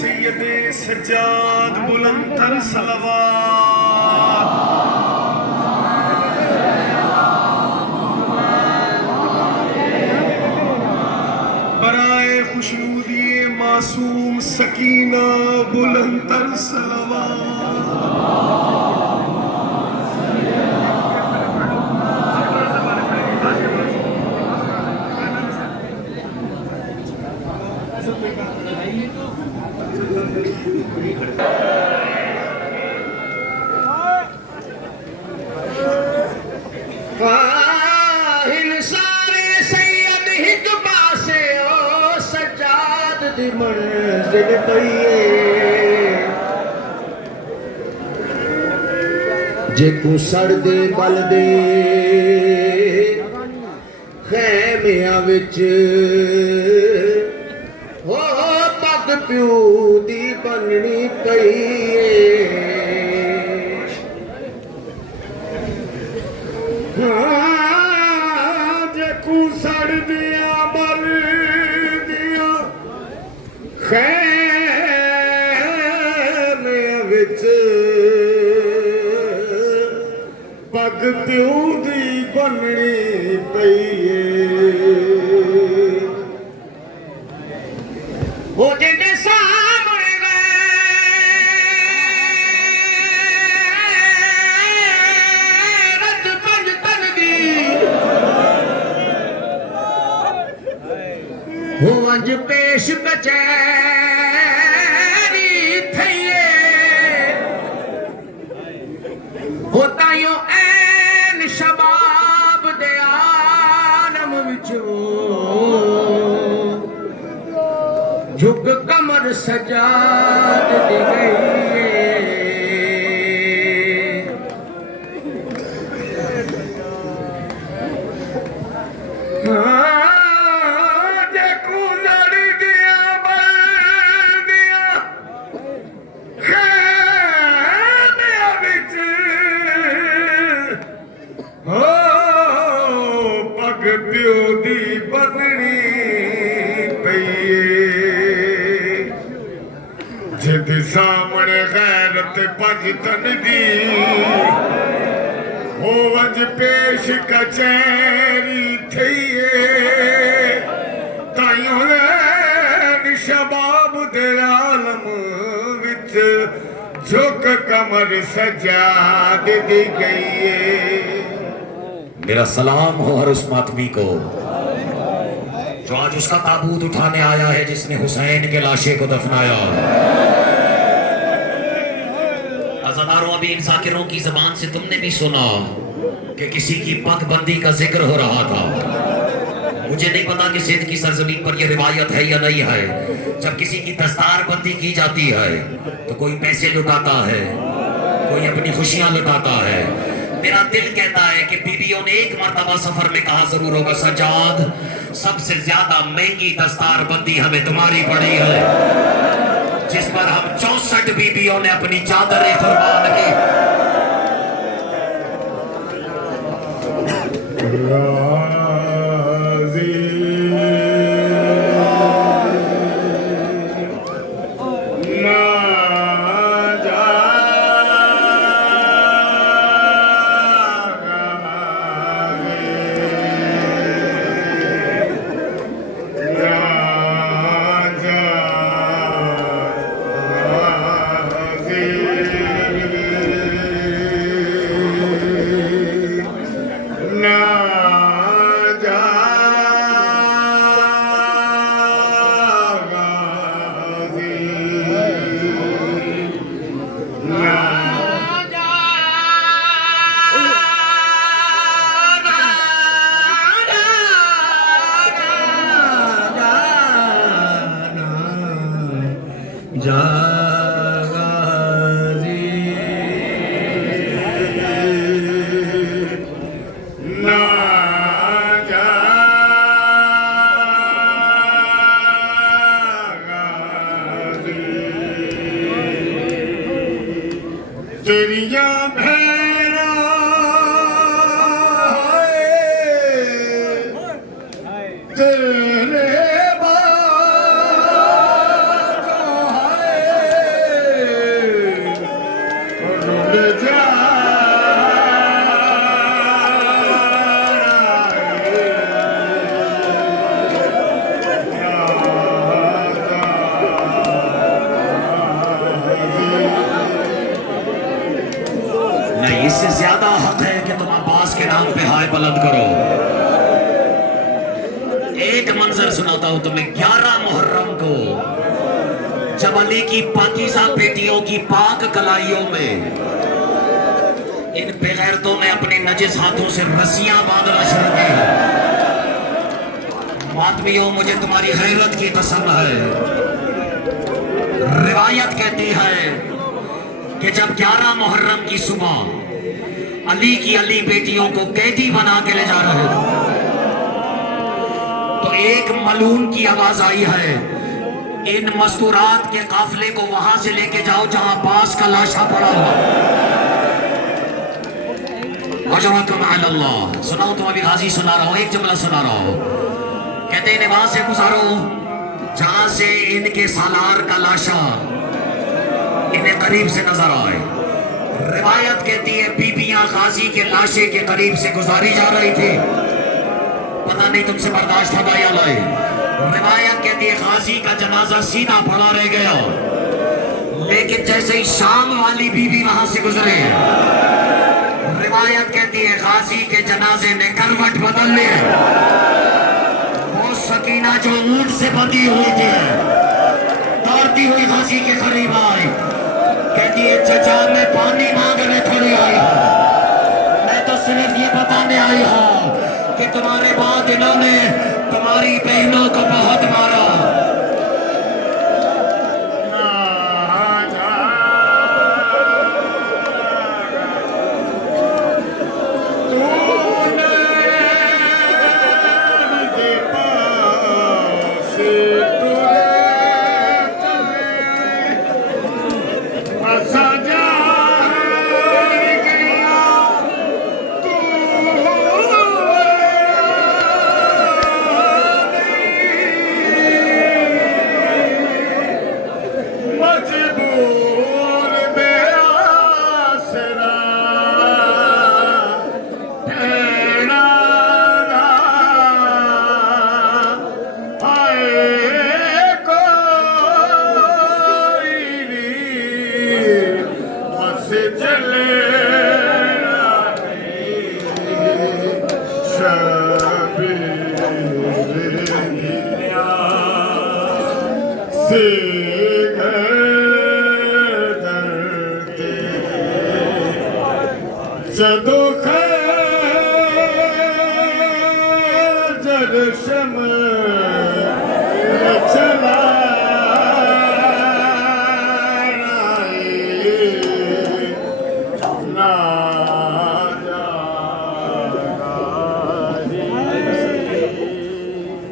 सैयदे सज्जाद बुलंदतर सलवात। बराए खुशनूदिए मासूम सकीना बुलंदतर सलवात। मंजिल पईए जे तू सड़ दे बल दे खैमिया विच हो पग प्यू दी बननी पईए। जे तू सड़ दिया बल खैमिया विच पग प्यू दी बननी पईए। हो जिंदे सामने रत पंज तन दी हो अज पेश कचैरी थईए। हो ताइयों ऐन शबाब दे आलम विचों झुक कमर सजाद दी गई। प्यो दी बननी पईए जिद सामने गैरत पंज तन दी हो वंज पेश कचैरी थईए। ताइयों शबाब दे आलम विच झुक कमर सजाद दी गई है। मेरा सलाम हो हर उस मातमी को जो आज उसका ताबूत उठाने आया है जिसने हुसैन के लाशे को दफनाया। अज़ादारों, अभी इन जाकिरों की जबान से तुमने भी सुना कि किसी की पगबंदी का जिक्र हो रहा था। मुझे नहीं पता कि सिंध की सरजमीन पर यह रिवायत है या नहीं है। जब किसी की दस्तार बंदी की जाती है तो कोई पैसे लुटाता है, कोई अपनी खुशियां लुटाता है। मेरा दिल कहता है कि बीबियों ने एक मर्तबा सफर में कहा जरूर होगा, सज्जाद सबसे ज्यादा महंगी दस्तार बंदी हमें तुम्हारी पड़ी है, जिस पर हम 64 बीबियों ने अपनी चादरें कुर्बान की। तेरिया भैरा तेरे बाजो है इससे ज्यादा हक है कि तुम अब्बास के नाम पे हाय बुलंद करो। एक मंजर सुनाता हूं तुम्हें। 11 मुहर्रम को जब अली की पाकीज़ा बेटियों की पाक कलाइयों में इन बेगैरतों ने अपने नजिस हाथों से रस्सियां बांधना शुरू की, मातमियों मुझे तुम्हारी गैरत की कसम है। रिवायत कहती है कि जब 11 मुहर्रम की सुबह अली की अली बेटियों को कैदी बना के ले जा रहे थे तो एक मलून की आवाज आई है, इन मस्तूरात के काफिले को वहां से लेके जाओ जहां अब्बास का लाशा पड़ा हुआ। अल्लाह सुनाओ, तुम अभी गाजी सुना रहा हूं, एक जुमला सुना रहा हूं। कहते हैं वहां से गुजारो जहां से इनके सालार का लाशा इन्हें करीब से नजर आए। रिवायत कहती है बीबियां गाजी के लाशे के करीब से गुजारी जा रही थी, पता नहीं तुमसे बर्दाश्त होगा या नहीं। रिवायत कहती है गाजी का जनाजा सीधा पड़ा रह गया, लेकिन जैसे ही शाम वाली बीबी वहां से गुजरे, रिवायत कहती है गाजी के जनाजे ने करवट बदल ली। वो सकीना जो ऊंट से बंधी हुई थी दौड़ती हुई गाजी के करीब आई, कहती है चचा मैं पानी मांगने थोड़ी आई हूं, मैं तो सिर्फ ये बताने आई हूं कि तुम्हारे बाद इन्होंने तुम्हारी बहनों को बहुत मारा।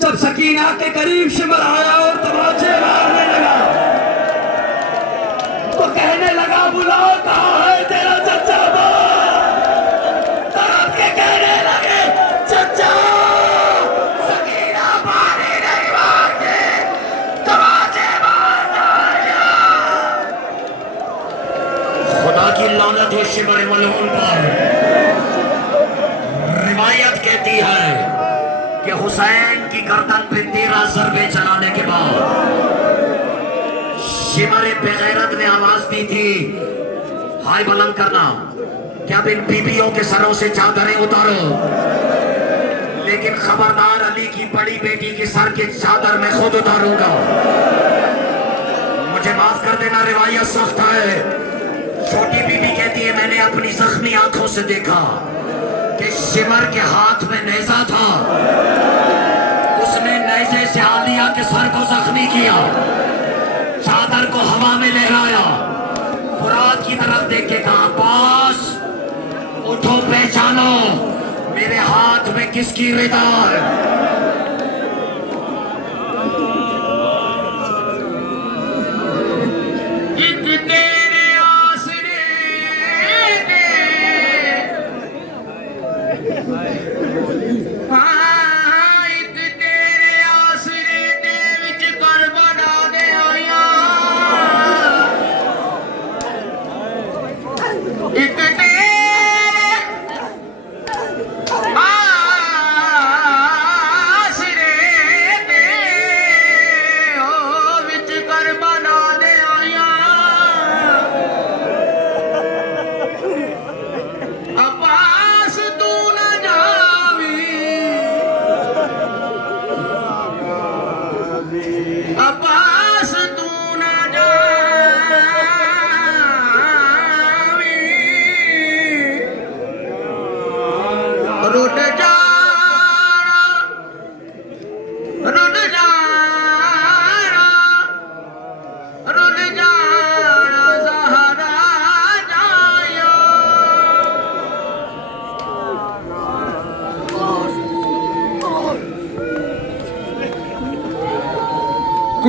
जब सकीना के करीब शिमर आया और तमाचे मारने लगा तो कहने लगा बुलाओ कहाँ है तेरा चचा। तरफ के कहने लगे चचा सकीना पानी नहीं मारते, तमाचे मारना। खुदा की लानत हो शिमर मलऊन पर। रिवायत कहती है कि हुसैन की गर्दन पे 13 ज़रबे चलाने के बाद शिमर बेगैरत ने आवाज दी थी हाय बुलंद करना कि अब इन बीबियों के सरों से चादरें उतारो, लेकिन खबरदार अली की बड़ी बेटी की सर के चादर मैं खुद उतारूंगा। मुझे माफ कर देना, रिवायत सख्त है। छोटी बीबी कहती है मैंने अपनी जख्मी आंखों से देखा कि शिमर के हाथ में नेजा था, उसने नेजे से आलिया के सर को जख्मी किया, चादर को हवा में लहराया, फुरात की तरफ देख के कहा अब्बास उठो पहचानो मेरे हाथ में किसकी रिदा है।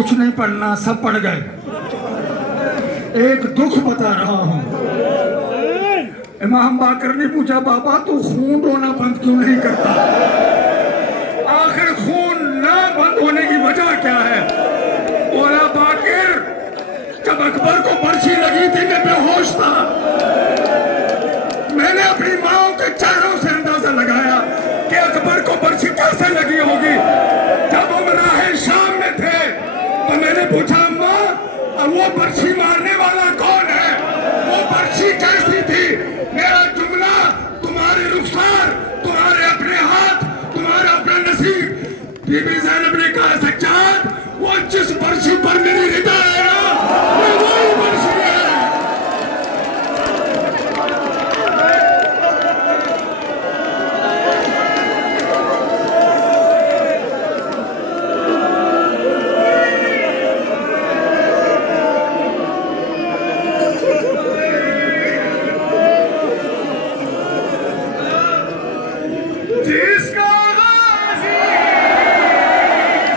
कुछ नहीं पढ़ना, सब पढ़ गए। एक दुख बता रहा हूं। इमाम बाकर ने पूछा, बाबा तू खून रोना बंद क्यों नहीं करता? आखिर खून ना बंद होने की वजह क्या है? बोला, बाकर जब अकबर को बर्छी लगी थी मैं बेहोश था। मैंने अपनी माओ के चेहरों से अंदाजा लगाया कि अकबर को बर्छी कैसे लगी होगी। जब हम राहे शाम में थे तो मैंने पूछा, अम्मा अब वो बर्छी मारने वाला कौन है? वो बर्छी कैसी थी? मेरा जुमला, तुम्हारे रुखसार, तुम्हारे अपने हाथ, तुम्हारा अपना नसीब। बीबी ज़ैनब ने कहा, सज्जाद वो जिस बर्छी पर मेरी रिदा है ना, वो वही बर्छी है। जिसका गाजी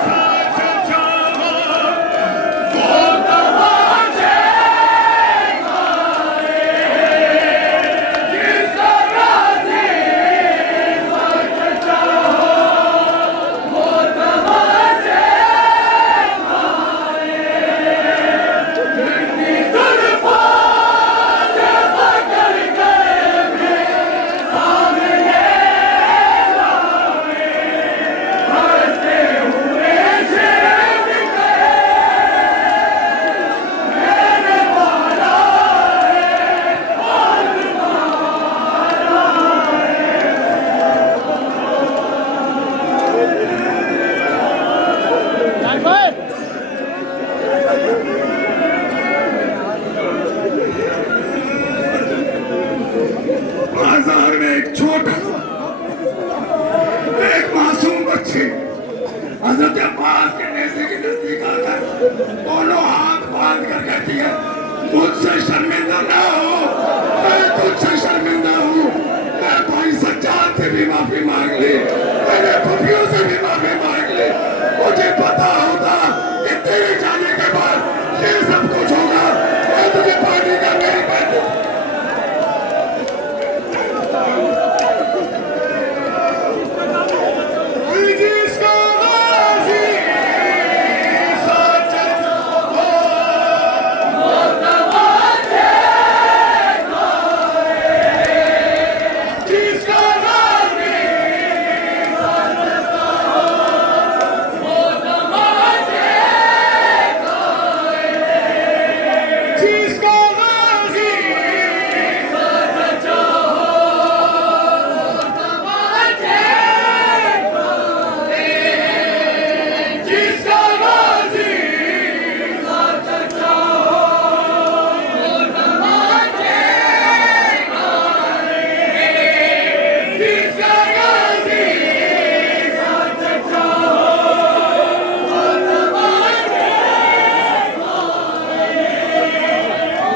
साथ चाहो वो तमाचे मारे। जिसका गाजी साथ चाहो वो तमाचे मारे। नन्ही जुल्फों से पकड़ के सामने बाजार में एक छोटा एक मासूम बच्ची हजरत अब्बास के नेज़े के नजदीक आकर दोनों हाथ बांध कर कहती है, मुझसे शर्मिंदा ना हो, मैं तुझसे शर्मिंदा हूँ। मैं भाई सज्जाद से भी माफी मांग ली, मेरे फूफियों से भी माफी मांग ली। मुझे पता होता कि तेरे जाने के बाद ये सब कुछ होगा, मैं तुझे पानी का नहीं कहती। जिसका गाजी साथ चाहो वो तमाचे मारे। जिसका गाजी साथ चाहो वो तमाचे मारे। जिसका गाजी साथ चाहो वो तमाचे जिसका गाजी साथ चाहो वो तमाचे मारे। जिसका गाजी साथ चाहो वो तमाचे मारे।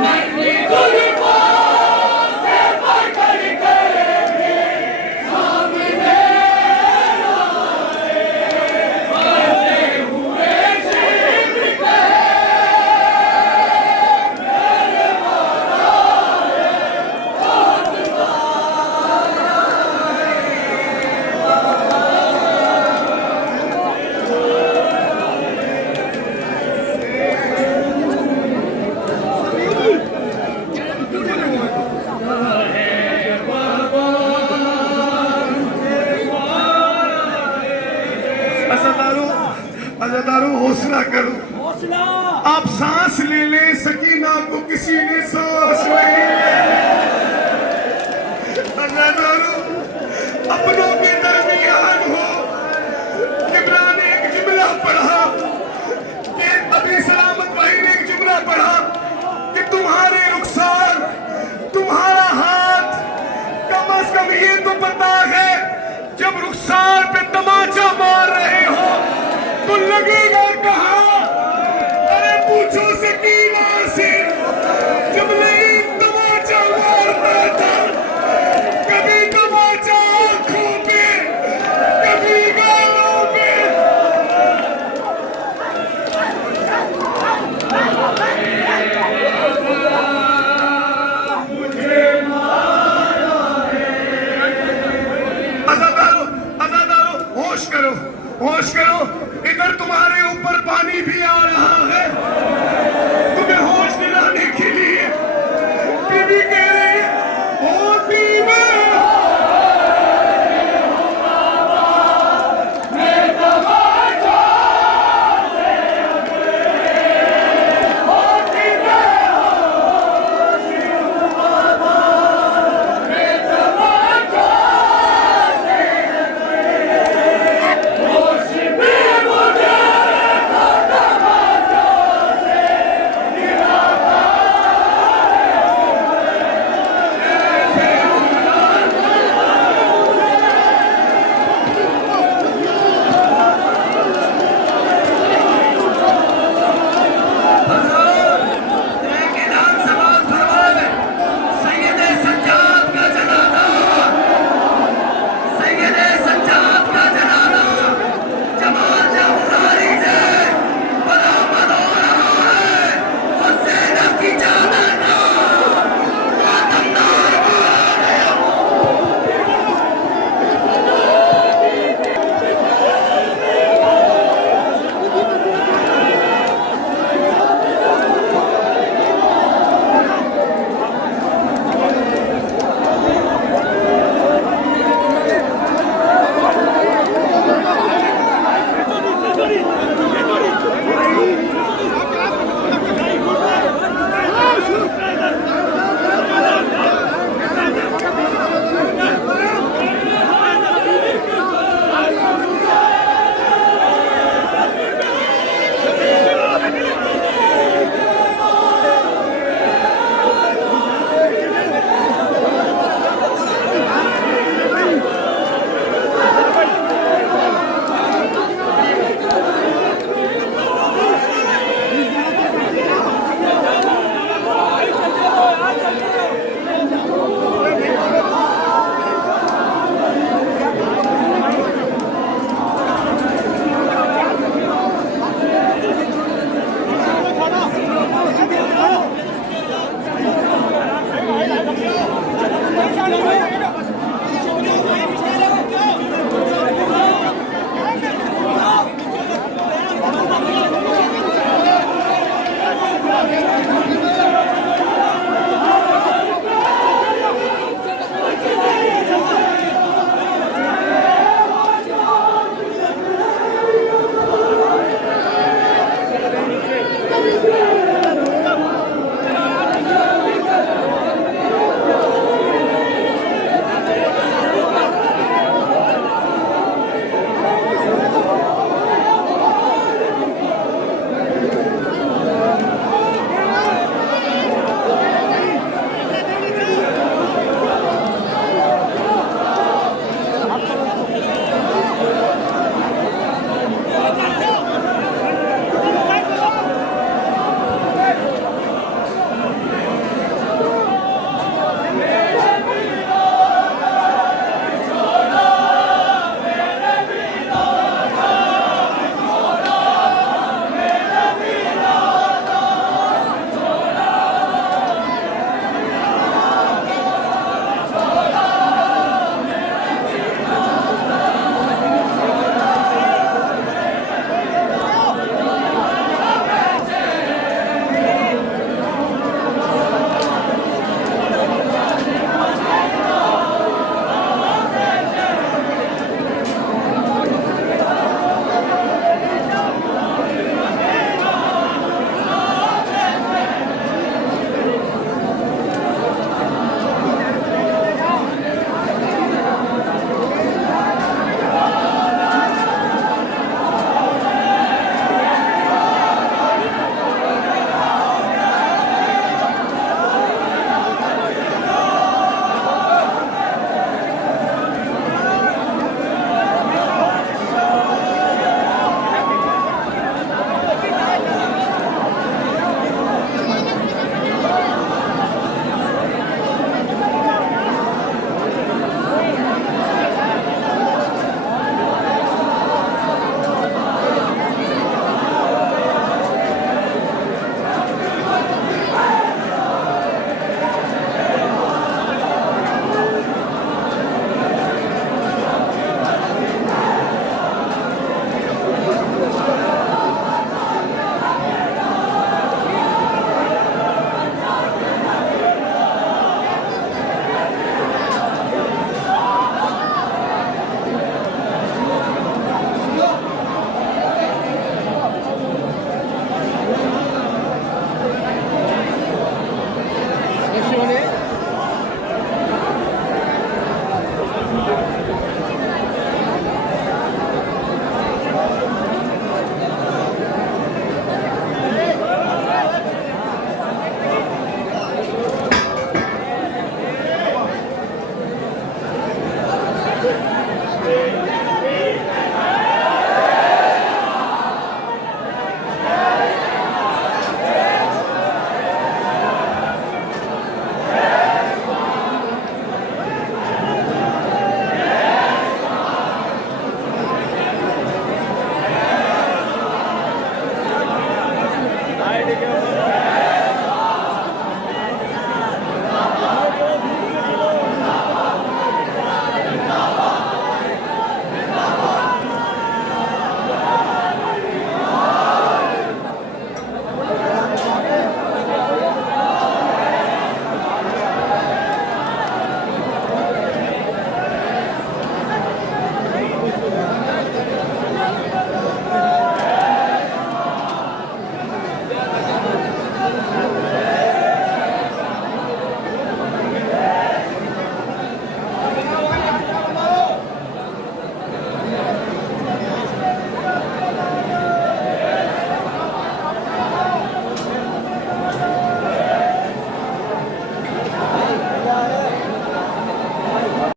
नन्ही जुल्फों से पकड़ के सामने अज़ादारो हौसला करो, आप सांस ले ले, सकीना को किसी ने सांस नहीं